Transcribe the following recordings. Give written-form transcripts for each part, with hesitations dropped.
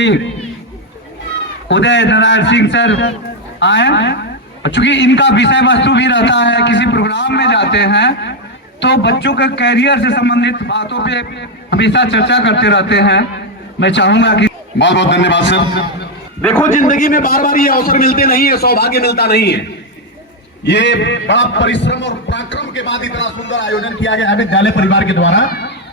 Shri Uday Narayan Singh sir आए। चूंकि इनका विषय वस्तु भी रहता है, किसी प्रोग्राम में जाते हैं तो बच्चों के कैरियर से संबंधित बातों पे हमेशा चर्चा करते रहते हैं। मैं चाहूंगा कि बहुत बहुत धन्यवाद सर। देखो, जिंदगी में बार बार ये अवसर मिलते नहीं है, सौभाग्य मिलता नहीं है। ये बड़ा परिश्रम और पराक्रम के बाद इतना सुंदर आयोजन किया गया है विद्यालय परिवार के द्वारा।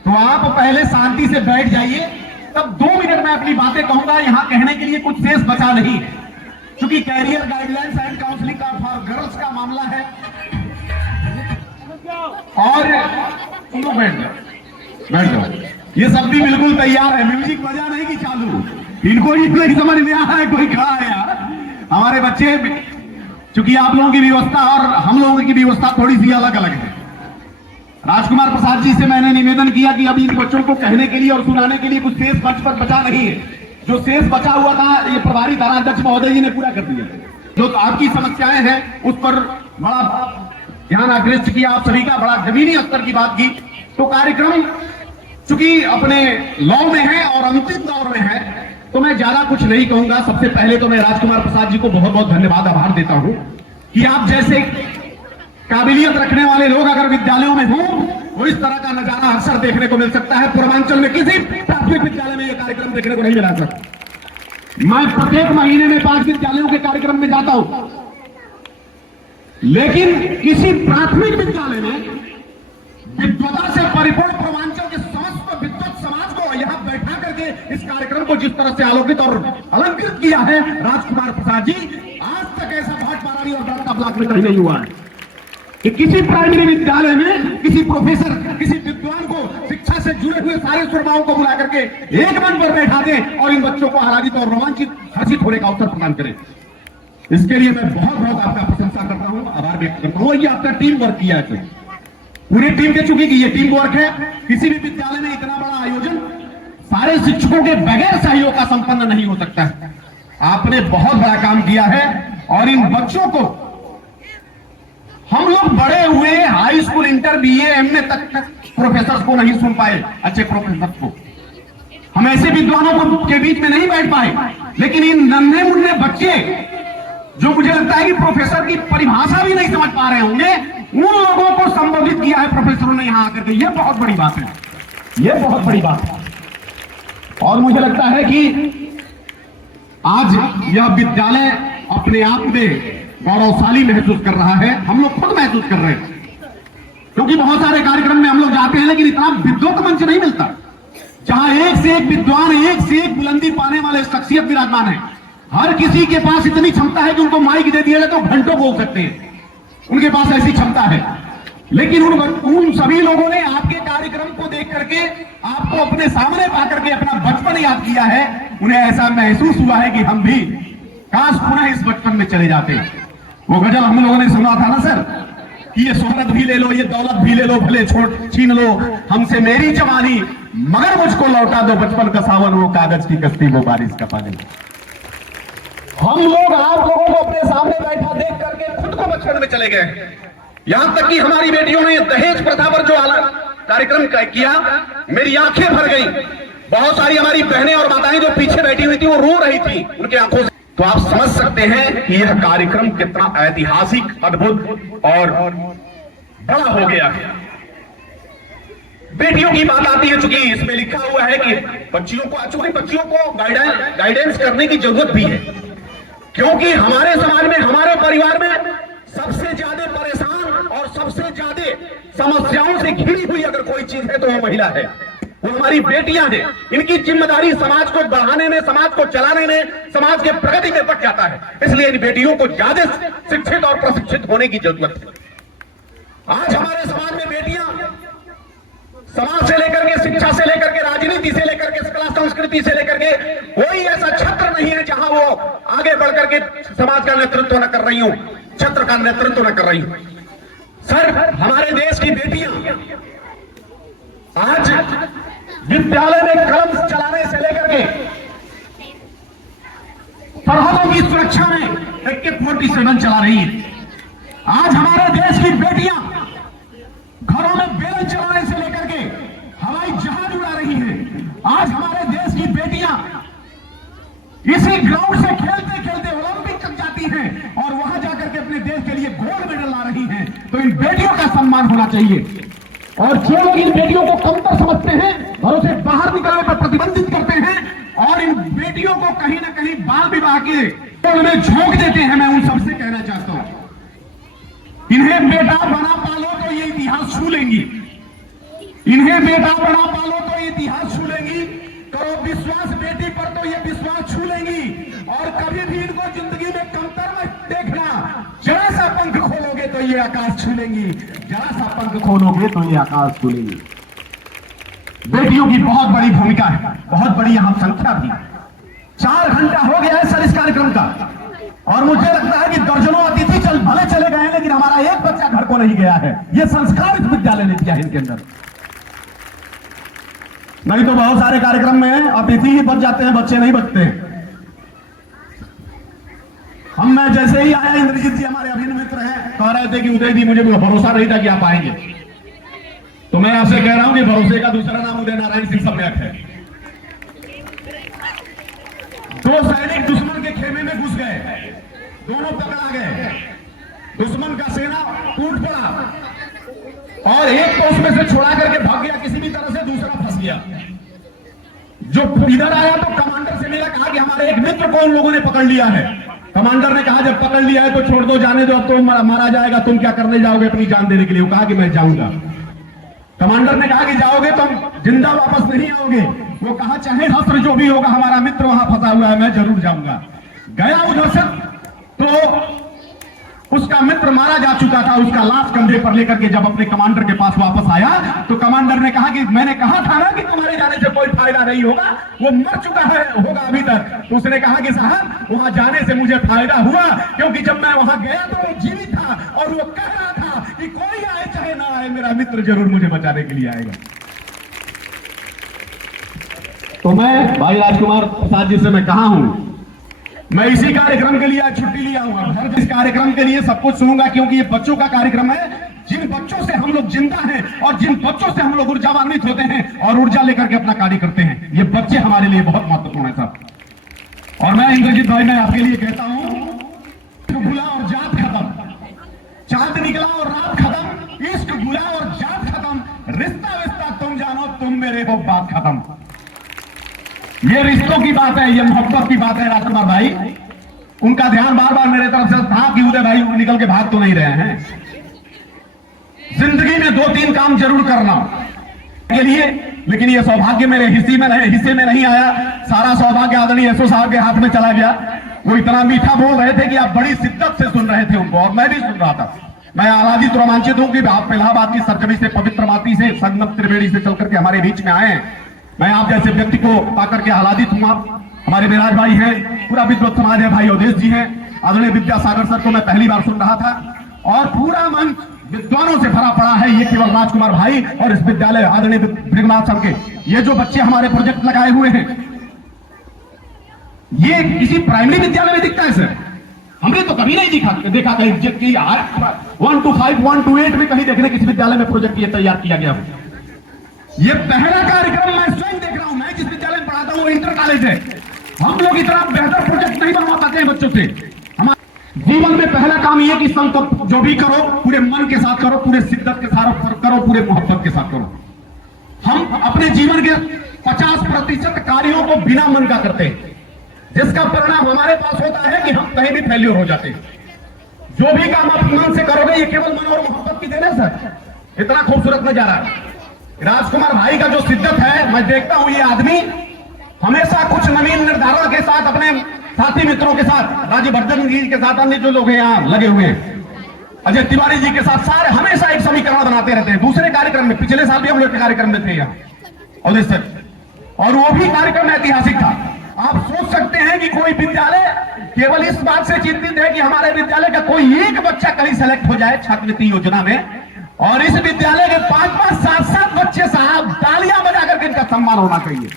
तो आप पहले शांति से बैठ जाइए, तब 2 मिनट में अपनी बातें कहूंगा। यहाँ कहने के लिए कुछ शेष बचा नहीं, क्योंकि कैरियर गाइडलाइंस एंड काउंसलिंग का फॉर गर्ल्स का मामला है। और बैठ जाओ, ये सब भी बिल्कुल तैयार है। म्यूजिक बजा नहीं कि चालू, इनको ही नहीं समझ में आ रहा है कोई खड़ा है यार। हमारे बच्चे, चूंकि आप लोगों की व्यवस्था और हम लोगों की व्यवस्था थोड़ी सी अलग अलग है। राजकुमार प्रसाद जी से मैंने निवेदन किया कि अभी इन बच्चों को कहने के लिए और सुनाने के लिए कुछ शेष मंच पर बचा नहीं है। जो शेष बचा हुआ था ये प्रभारी थानाध्यक्ष महोदय जी ने पूरा कर दिया। जो आपकी समस्याएं हैं उस पर बड़ा ध्यान आकृष्ट किया, आप सभी का बड़ा जमीनी स्तर की बात की। तो कार्यक्रम चूंकि अपने लॉ में है और अंतिम दौर में है, तो मैं ज्यादा कुछ नहीं कहूंगा। सबसे पहले तो मैं राजकुमार प्रसाद जी को बहुत बहुत धन्यवाद आभार देता हूं कि आप जैसे काबिलियत रखने वाले लोग अगर विद्यालयों में हों, वो इस तरह का नजारा अक्सर देखने को मिल सकता है। पूर्वांचल में किसी प्राथमिक विद्यालय में यह कार्यक्रम देखने को नहीं मिला सर। मैं प्रत्येक महीने में 5 विद्यालयों के कार्यक्रम में जाता हूं, लेकिन किसी प्राथमिक विद्यालय में विद्वता से परिपूर्ण पूर्वांचल के समस्त विद्वत समाज को यहां बैठा करके इस कार्यक्रम को जिस तरह से आलोकित और अलंकृत किया है राजकुमार प्रसाद जी, आज तक ऐसा भाटपारानी और दरता ब्लॉक में कहीं नहीं हुआ है कि किसी प्राइमरी विद्यालय में किसी प्रोफेसर, किसी विद्वान को शिक्षा से जुड़े हुए सारे सुरमाओं को बुला करके एक मंच पर बैठा दें और इन बच्चों को आह्लादित और रोमांचित, हर्षित होने का अवसर प्रदान करें। इसके लिए मैं बहुत बहुत आपका प्रशंसा करता हूं, आभार व्यक्त करता हूं। ये आपका टीम वर्क किया है, पूरी टीम के, चूंकि ये टीम वर्क है। किसी भी विद्यालय में इतना बड़ा आयोजन सारे शिक्षकों के बगैर सहयोग का संपन्न नहीं हो सकता है। आपने बहुत बड़ा काम किया है और इन बच्चों को हम लोग बड़े हुए high school, inter, BA, MA तक प्रोफेसर को नहीं सुन पाए, अच्छे प्रोफेसर को हम ऐसे विद्वानों को के बीच में नहीं बैठ पाए, लेकिन इन नन्हे मुन्ने बच्चे जो मुझे लगता है कि प्रोफेसर की परिभाषा भी नहीं समझ पा रहे होंगे, उन लोगों को संबोधित किया है प्रोफेसरों ने यहां आकर के। यह बहुत बड़ी बात है, यह बहुत बड़ी बात है। और मुझे लगता है कि आज यह विद्यालय अपने आप में गौरवशाली महसूस कर रहा है। हम लोग खुद महसूस कर रहे हैं, क्योंकि बहुत सारे कार्यक्रम में हम लोग जाते हैं लेकिन इतना विद्वत मंच नहीं मिलता जहां एक से एक विद्वान, एक से एक बुलंदी पाने वाले शख्सियत विराजमान है। हर किसी के पास इतनी क्षमता है कि उनको माइक दे दिया जाए तो घंटों बोल सकते हैं, उनके पास ऐसी क्षमता है। लेकिन उन सभी लोगों ने आपके कार्यक्रम को देख करके, आपको अपने सामने पा करके अपना बचपन याद किया है। उन्हें ऐसा महसूस हुआ है कि हम भी काश पुनः इस बचपन में चले जाते। वो गजल हम लोगों ने सुना था ना सर, कि ये शोहरत भी ले लो, ये दौलत भी ले लो, भले छोड़ छीन लो हमसे मेरी जवानी, मगर मुझको लौटा दो बचपन का सावन, वो कागज की कश्ती, वो बारिश का पानी। हम लोग आप लोगों को अपने सामने बैठा देख करके खुद को बचपन में चले गए। यहां तक कि हमारी बेटियों ने दहेज प्रथा पर जो कार्यक्रम किया, मेरी आंखें भर गई। बहुत सारी हमारी बहनें और माताएं जो पीछे बैठी हुई थी वो रो रही थी उनकी आंखों से। तो आप समझ सकते हैं कि यह कार्यक्रम कितना ऐतिहासिक, अद्भुत और बड़ा हो गया है। बेटियों की बात आती है, चूंकि इसमें लिखा हुआ है कि बच्चियों को गाइडेंस करने की जरूरत भी है, क्योंकि हमारे समाज में, हमारे परिवार में सबसे ज्यादा परेशान और सबसे ज्यादा समस्याओं से घिरी हुई अगर कोई चीज है तो वो महिला है, वो हमारी बेटियां हैं। इनकी जिम्मेदारी समाज को बढ़ाने में, समाज को चलाने में, समाज के प्रगति में बढ़ जाता है। इसलिए इन बेटियों को ज्यादा शिक्षित और प्रशिक्षित होने की जरूरत है। आज हमारे समाज में बेटियां समाज से लेकर के, शिक्षा से लेकर के, राजनीति से लेकर के, कला संस्कृति से लेकर के कोई ऐसा क्षेत्र नहीं है जहां वो आगे बढ़कर के समाज का नेतृत्व न कर रही हूं, क्षेत्र का नेतृत्व न कर रही हूं। सर, हमारे देश की बेटियां आज विद्यालय में कलम चलाने से लेकर के सरहदों की सुरक्षा में AK-47 चला रही है। आज हमारे देश की बेटियां घरों में बेलन चलाने से लेकर के हवाई जहाज उड़ा रही है। आज हमारे देश की बेटियां इसी ग्राउंड से खेलते खेलते ओलंपिक तक जाती हैं और वहां जाकर के अपने देश के लिए गोल्ड मेडल ला रही हैं। तो इन बेटियों का सम्मान होना चाहिए। और जो लोग इन बेटियों को कमतर समझते हैं, घरों से बाहर निकलने पर प्रतिबंधित करते हैं और इन बेटियों को कहीं ना कहीं बाल विवाह के में झोंक देते हैं, मैं उन सबसे कहना चाहता हूं, इन्हें बेटा बना पालो तो ये इतिहास छू लेंगी। इन्हें बेटा बना पालो तो ये इतिहास छू लेंगी। करो विश्वास बेटी पर तो ये विश्वास छू लेंगी। और कभी भी इनको जिंदगी में कमतर मत देखना। जरा सा पंख खोलोगे तो ये आकाश छू लेंगी। जरा सा पंख खोलोगे तो ये आकाश छू लेंगी। बेटियों की बहुत बड़ी भूमिका है, बहुत बड़ी यहां संख्या भी। 4 घंटा हो गया है सर इस कार्यक्रम का, और मुझे लगता है कि दर्जनों अतिथि भले चले गए हैं, लेकिन हमारा एक बच्चा घर को नहीं गया है। ये संस्कार इस विद्यालय ने दिया है इनके अंदर। नहीं तो बहुत सारे कार्यक्रम में अतिथि ही बच जाते हैं, बच्चे नहीं बचते। मैं जैसे ही आया, इंद्रजीत जी हमारे अभिन्न मित्र हैं, कह रहे थे कि उदय जी मुझे भरोसा नहीं था कि आप आएंगे। तो मैं आपसे कह रहा हूं कि भरोसे का दूसरा नाम उदय नारायण सिंह सम्यक है। 2 सैनिक दुश्मन के खेमे में घुस गए, दोनों पकड़ा गए। दुश्मन का सेना टूट पड़ा और एक तो उसमें से छुड़ा करके भाग गया किसी भी तरह से, दूसरा फंस गया। जो इधर आया तो कमांडर से मिला, कहा कि हमारे एक मित्र को उन लोगों ने पकड़ लिया है। कमांडर ने कहा जब पकड़ लिया है तो छोड़ दो, जाने दो, अब तो मारा जाएगा, तुम क्या करने जाओगे अपनी जान देने के लिए? वो कहा कि मैं जाऊंगा। कमांडर ने कहा कि जाओगे तो जिंदा वापस नहीं आओगे। वो कहा चाहे शस्त्र जो भी होगा, हमारा मित्र वहां फंसा हुआ है, मैं जरूर जाऊंगा। गया उधर से तो उसका मित्र मारा जा चुका था। उसका लाश कंधे पर लेकर के जब अपने कमांडर के पास वापस आया तो कमांडर ने कहा कि मैंने कहा था ना कि तुम्हारे जाने से कोई फायदा नहीं होगा, वो मर चुका है होगा अभी तक। तो उसने कहा कि साहब वहां जाने से मुझे फायदा हुआ, क्योंकि जब मैं वहां गया तो वो जीवित था और वो कह रहा था कि कोई आए चाहे ना आए, मेरा मित्र जरूर मुझे बचाने के लिए आएगा। तो मैं भाई राजकुमार प्रसाद जी से मैं कहा हूं, मैं इसी कार्यक्रम के लिए आज छुट्टी लिया हूं। घर इस कार्यक्रम के लिए सब कुछ सुनूंगा, क्योंकि ये बच्चों का कार्यक्रम है। जिन बच्चों से हम लोग जिंदा हैं और जिन बच्चों से हम लोग ऊर्जान्वित होते हैं और ऊर्जा लेकर के अपना कार्य करते हैं, ये बच्चे हमारे लिए बहुत महत्वपूर्ण है साहब। और मैं इंद्रजीत भाई, मैं आपके लिए कहता हूं, भूला और जात खत्म, चांद निकला और रात खत्म, इश्क भूला और जात खत्म, रिश्ता विश्ता तुम जानो, तुम मेरे हो, बात खत्म। ये रिश्तों की बात है, ये मोहब्बत की बात है राजकुमार भाई। उनका ध्यान बार बार मेरे तरफ से था कि उदय भाई निकल के भाग तो नहीं रहे हैं। जिंदगी में 2-3 काम जरूर करना के लिए, लेकिन ये सौभाग्य मेरे हिस्से में नहीं आया। सारा सौभाग्य आदरणीय एसओ साहब के हाथ में चला गया। वो इतना मीठा बोल रहे थे कि आप बड़ी शिद्दत से सुन रहे थे उनको, और मैं भी सुन रहा था। मैं आह्लादित रोमांचित हूं कि आप इलाहाबाद की सरजमी से, पवित्र माटी से, संगम त्रिवेणी से चल करके हमारे बीच में आए। मैं आप जैसे व्यक्ति को पाकर के आह्लादित हुआ। हमारे विराज भाई हैं, पूरा विद्वत समाज है, भाई अवधेश जी हैं, आदरणीय विद्यासागर सर को मैं पहली बार सुन रहा था, और पूरा मंच विद्वानों से भरा पड़ा है। ये केवल राजकुमार भाई और इस विद्यालय आदरणीय भृगनाथ सर के ये जो बच्चे हमारे प्रोजेक्ट लगाए हुए हैं, ये किसी प्राइमरी विद्यालय में दिखता है सर? हमने तो कभी नहीं देखा कहीं 1 to 5, 1 to 8 में कहीं देखने किसी विद्यालय में प्रोजेक्ट ये तैयार किया गया हो। ये पहला कार्यक्रम मैं स्वयं देख रहा हूं। मैं जिस विद्यालय में पढ़ाता हूं वो इंटर कॉलेज है। हम लोग इतना बेहतर प्रोजेक्ट नहीं बनवा पाते हैं बच्चों से। हमारे जीवन में पहला काम ये कि संकल्प जो भी करो पूरे मन के साथ करो, पूरे शिद्दत के साथ करो, पूरे मोहब्बत के साथ करो। हम अपने जीवन के 50% कार्यों को बिना मन का करते हैं, जिसका परिणाम हमारे पास होता है कि हम कहीं भी फेल्योर हो जाते हैं। जो भी काम आप मन से करोगे, ये केवल मन और मोहब्बत की देन है सर। इतना खूबसूरत नजारा राजकुमार भाई का जो शिद्दत है, मैं देखता हूं ये आदमी हमेशा कुछ नवीन निर्धारण के साथ, अपने साथी मित्रों के साथ, राज्यवर्धन जी के साथ, अन्य जो लोग हैं यहाँ लगे हुए हैं, अजय तिवारी जी के साथ, सारे हमेशा एक समीकरण बनाते रहते हैं। दूसरे कार्यक्रम में, पिछले साल भी हम लोग के कार्यक्रम में थे यहाँ और वो भी कार्यक्रम ऐतिहासिक था। आप सोच सकते हैं कि कोई विद्यालय केवल इस बात से चिंतित है कि हमारे विद्यालय का कोई एक बच्चा कहीं सेलेक्ट हो जाए छात्रवृत्ति योजना में, और इस विद्यालय के 5-5, 7-7 बच्चे साहब तालियां बजा करके इनका सम्मान होना चाहिए,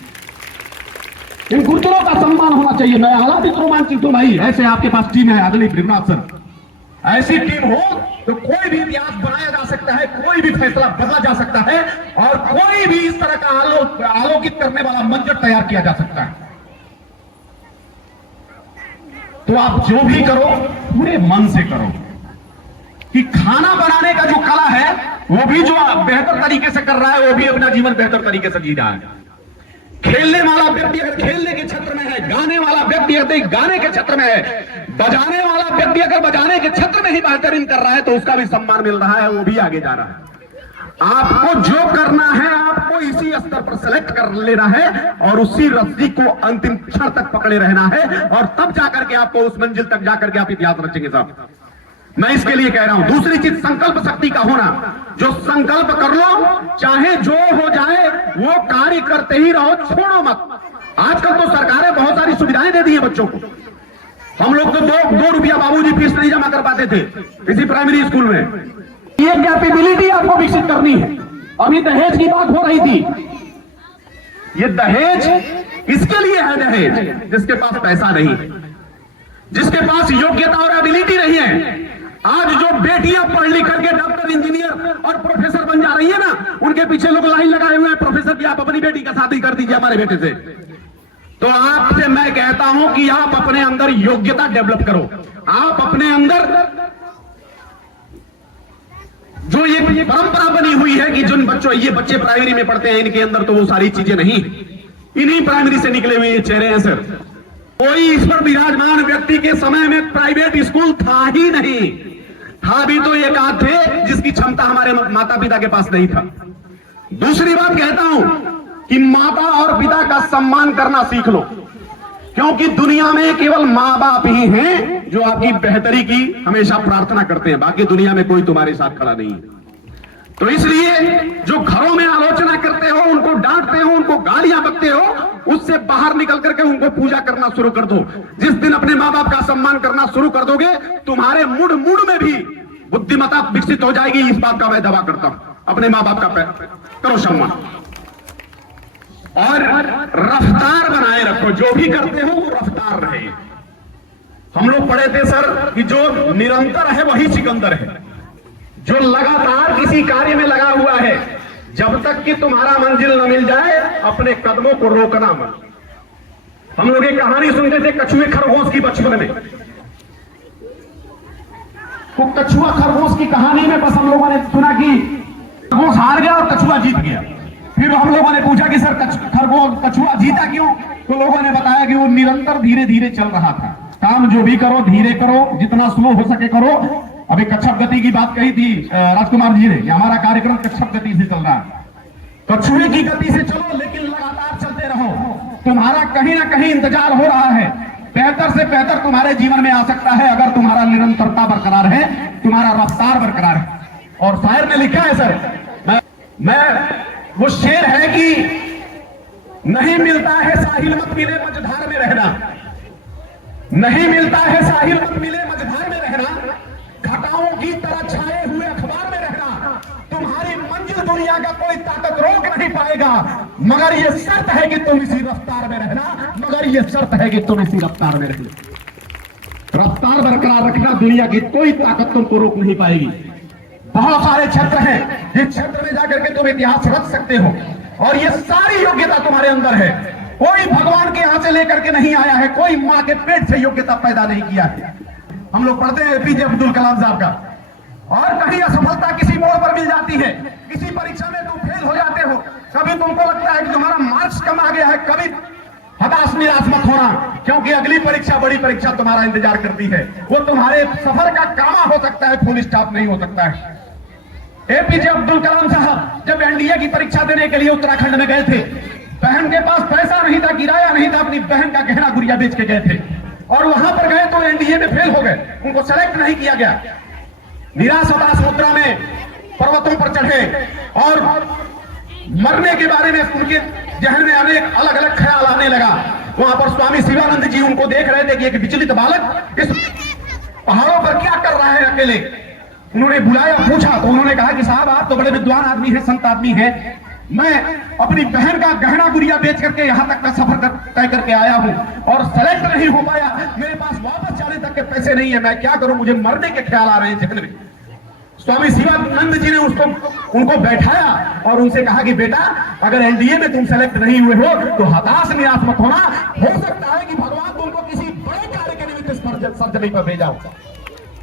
इन गुरुजनों का सम्मान होना चाहिए। मैं आह्लादित रोमांचित हूं भाई। ऐसे आपके पास टीम है आदरणीय भृगनाथ सर, ऐसी टीम हो तो कोई भी इतिहास बनाया जा सकता है, कोई भी फैसला बदला जा सकता है, और कोई भी इस तरह का आलोकित करने वाला मंजर तैयार किया जा सकता है। तो आप जो भी करो पूरे मन से करो। कि खाना बनाने का जो कला है वो भी जो बेहतर तरीके से कर रहा है वो भी अपना जीवन बेहतर तरीके से जी रहा है। खेलने वाला व्यक्ति अगर खेलने के क्षेत्र में है, गाने वाला व्यक्ति अगर गाने के क्षेत्र में है, बजाने वाला व्यक्ति अगर बजाने के क्षेत्र में ही बेहतरीन कर रहा है तो उसका भी सम्मान मिल रहा है, वो भी आगे जा रहा है। आपको जो करना है आपको इसी स्तर पर सेलेक्ट कर लेना है और उसी रस्सी को अंतिम क्षण तक पकड़े रहना है और तब जाकर के आपको उस मंजिल तक जाकर के आप इतिहास रचेंगे साहब। मैं इसके लिए कह रहा हूं। दूसरी चीज संकल्प शक्ति का होना। जो संकल्प कर लो चाहे जो हो जाए वो कार्य करते ही रहो, छोड़ो मत। आजकल तो सरकारें बहुत सारी सुविधाएं दे दी है बच्चों को। हम लोग तो दो रुपया बाबूजी फीस नहीं जमा कर पाते थे किसी प्राइमरी स्कूल में। ये कैपेबिलिटी आपको विकसित करनी है। अभी दहेज की बात हो रही थी, ये दहेज इसके लिए है, दहेज जिसके पास पैसा नहीं, जिसके पास योग्यता और एबिलिटी नहीं है। आज जो बेटियां पढ़ लिख करके डॉक्टर, इंजीनियर और प्रोफेसर बन जा रही है ना, उनके पीछे लोग लाइन लगाए हुए हैं प्रोफेसर की, आप अपनी बेटी का शादी कर दीजिए हमारे बेटे से। तो आपसे मैं कहता हूं कि आप अपने अंदर योग्यता डेवलप करो। आप अपने अंदर जो ये परंपरा बनी हुई है कि जिन बच्चों, ये बच्चे प्राइमरी में पढ़ते हैं इनके अंदर तो वो सारी चीजें नहीं, इन्हीं प्राइमरी से निकले हुए चेहरे हैं सर। कोई इस पर विराजमान व्यक्ति के समय में प्राइवेट स्कूल था ही नहीं, था भी तो एक आध थे जिसकी क्षमता हमारे माता पिता के पास नहीं था। दूसरी बात कहता हूं कि माता और पिता का सम्मान करना सीख लो, क्योंकि दुनिया में केवल मां बाप ही हैं जो आपकी बेहतरी की हमेशा प्रार्थना करते हैं, बाकी दुनिया में कोई तुम्हारे साथ खड़ा नहीं है। तो इसलिए जो घरों में आलोचना करते हो, उनको डांटते हो, उनको गालियां बकते हो, उससे बाहर निकल करके उनको पूजा करना शुरू कर दो। जिस दिन अपने माँ बाप का सम्मान करना शुरू कर दोगे तुम्हारे मुड़ में भी बुद्धिमत्ता विकसित हो जाएगी। इस बात का मैं दावा करता हूं। अपने माँ बाप का करो सम्मान और रफ्तार बनाए रखो। जो भी करते हो वो रफ्तार रहे। हम लोग पढ़े थे सर कि जो निरंतर है वही सिकंदर है। जो लगातार किसी कार्य में लगा हुआ है, जब तक कि तुम्हारा मंजिल न मिल जाए अपने कदमों को रोकना मत। हम लोग एक कहानी सुनते थे कछुए खरगोश की बचपन में। तो कछुआ खरगोश की कहानी में बस हम लोगों ने सुना कि खरगोश हार गया और कछुआ जीत गया। फिर हम लोगों ने पूछा कि सर कछुआ जीता क्यों? तो लोगों ने बताया कि वो निरंतर धीरे धीरे चल रहा था। काम जो भी करो धीरे करो, जितना स्लो हो सके करो। अभी कच्छप गति की बात कही थी राजकुमार जी ने, हमारा कार्यक्रम कच्छप गति से चल रहा है। कछुए की गति से चलो लेकिन लगातार चलते रहो। तुम्हारा कहीं ना कहीं इंतजार हो रहा है। बेहतर से बेहतर तुम्हारे जीवन में आ सकता है अगर तुम्हारा निरंतरता बरकरार है, तुम्हारा रफ्तार बरकरार है। और शायर ने लिखा है सर, मैं वो शेर है कि नहीं मिलता है साहिल मत मिले मझधार में रहना, नहीं मिलता है साहिल मत मिले मझधार में रहना, घटाओं की तरह छाए हुए अखबार में रहना, तुम्हारी मंजिल दुनिया का कोई ताकत रोक नहीं पाएगा, मगर यह शर्त है कि तुम इसी रफ्तार में रहना, मगर यह शर्त है कि तुम इसी रफ्तार में रहना। रफ्तार बरकरार रखना, दुनिया की कोई ताकत तुमको रोक नहीं पाएगी। बहुत सारे क्षेत्र हैं जिस क्षेत्र में जाकर के तुम इतिहास रच सकते हो और ये सारी योग्यता तुम्हारे अंदर है। कोई भगवान के यहां से लेकर के नहीं आया है, कोई मां के पेट से योग्यता पैदा नहीं किया है। हम लोग पढ़ते हैं एपीजे अब्दुल कलाम साहब का, और कहीं असफलता किसी मोड़ पर मिल जाती है, किसी परीक्षा में तुम फेल हो जाते हो, कभी तुमको लगता है कि तुम्हारा मार्क्स कम आ गया है, कभी हताश निराश मत होना, क्योंकि अगली परीक्षा बड़ी परीक्षा तुम्हारा इंतजार करती है। वो तुम्हारे सफर का कामा हो सकता है, फुल स्टॉप नहीं हो सकता है। एपीजे अब्दुल कलाम साहब जब एनडीए की परीक्षा देने के लिए उत्तराखंड में गए थे, बहन के पास पैसा नहीं था, किराया नहीं था, अपनी बहन का गहना गुड़िया बेच के गए थे और वहां पर गए तो एनडीए में फेल हो गए, उनको सेलेक्ट नहीं किया गया। निराश हताश मुद्रा में पर्वतों पर चढ़े और मरने के बारे में उनके जहन में अनेक अलग अलग ख्याल आने लगा। वहां पर स्वामी शिवानंद जी उनको देख रहे थे कि एक विचलित बालक इस पहाड़ों पर क्या कर रहा है अकेले। उन्होंने बुलाया, पूछा तो उन्होंने कहा कि साहब आप तो बड़े विद्वान आदमी हैं, संत आदमी हैं, मैं अपनी बहन का गहना गुड़िया बेच करके यहाँ तक का सफर तय करके आया हूँ और सेलेक्ट नहीं हो पाया, मेरे पास वापस जाने तक के पैसे नहीं है, मैं क्या करूं, मुझे मरने के ख्याल आ रहे हैं जहन में। स्वामी शिवानंद जी ने उनको बैठाया और उनसे कहा कि बेटा अगर एनडीए में तुम सेलेक्ट नहीं हुए हो तो हताश निराश मत होना, हो सकता है कि भगवान तुमको किसी बड़े कार्य के निमित्त सर्जरी पर भेजा हो।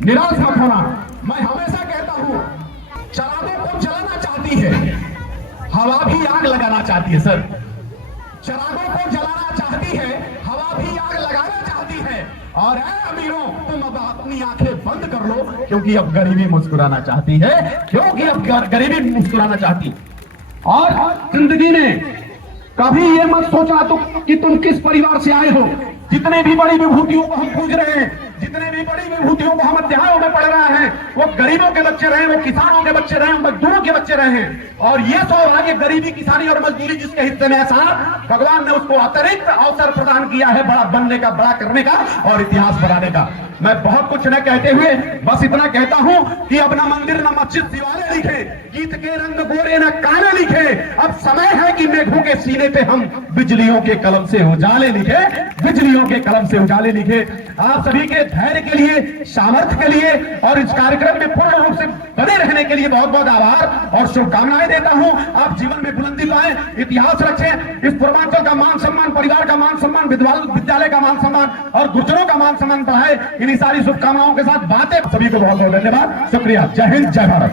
निराश मत होना। मैं हमेशा कहता हूं, चरागों को जलाना चाहती है, हवा भी आग लगाना चाहती है। सर, चरागों को जलाना चाहती है, हवा भी आग लगाना चाहती है। और ऐ अमीरों, तुम अब अपनी आंखें बंद कर लो, क्योंकि अब गरीबी मुस्कुराना चाहती है, क्योंकि अब गरीबी मुस्कुराना चाहती। और जिंदगी में कभी ये मत सोचा तो कि तुम किस परिवार से आए हो। जितने भी बड़ी विभूतियों को हम पूज रहे हैं, जितने भी बड़ी विभूतियों को हम अध्यायों में पढ़ रहे हैं, वो गरीबों के बच्चे रहे, वो किसानों के बच्चे रहे, मजदूरों के बच्चे रहे हैं। और ये सौभाग्य गरीबी, किसानी और मजदूरी जिसके हिस्से में ऐसा, भगवान ने उसको अतिरिक्त अवसर प्रदान किया है बड़ा बनने का, बड़ा करने का और इतिहास बनाने का। मैं बहुत कुछ न कहते हुए बस इतना कहता हूं कि अपना मंदिर न मस्जिद दीवारें लिखे, गीत के रंग गोरे न काले लिखे। अब समय है कि मेघों के सीने पे हम बिजलियों के कलम से उजाले लिखे, बिजलियों के कलम से उजाले लिखे। आप सभी के धैर्य के लिए, सामर्थ्य के लिए और इस कार्यक्रम में पूर्ण रूप से बने रहने के लिए बहुत बहुत आभार और शुभकामनाएं देता हूं। आप जीवन में बुलंदी पाएं, इतिहास रखें, इस पूर्वांचल का मान सम्मान, परिवार का मान सम्मान, विद्यालय का मान सम्मान और गुर्जरों का मान सम्मान बढ़ाए। इन्हीं सारी शुभकामनाओं के साथ बातें। सभी को बहुत बहुत धन्यवाद, शुक्रिया। जय हिंद, जय भारत।